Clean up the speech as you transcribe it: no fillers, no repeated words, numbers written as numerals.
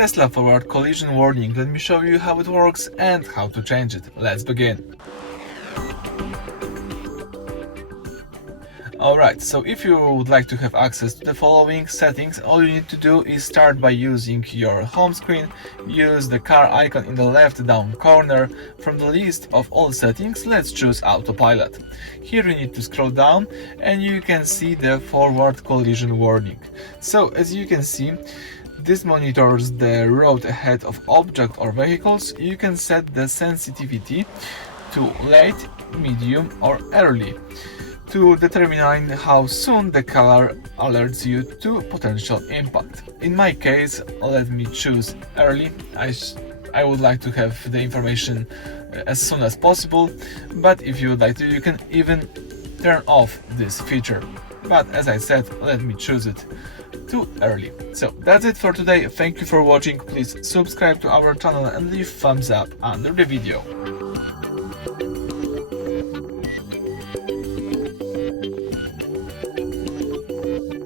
Tesla forward collision warning. Let me show you how it works and how to change it. Let's begin. Alright, so if you would like to have access to the following settings, all you need to do is start by using your home screen, use the car icon in the left down corner. From the list of all settings, let's choose Autopilot. Here you need to scroll down and you can see the forward collision warning. So as you can see, this monitors the road ahead of objects or vehicles. You can set the sensitivity to late, medium or early to determine how soon the car alerts you to potential impact. In my case, let me choose early. I would like to have the information as soon as possible, but if you would like to, you can even turn off this feature. But as I said, let me choose it too early. So that's it for today. Thank you for watching. Please subscribe to our channel and leave thumbs up under the video.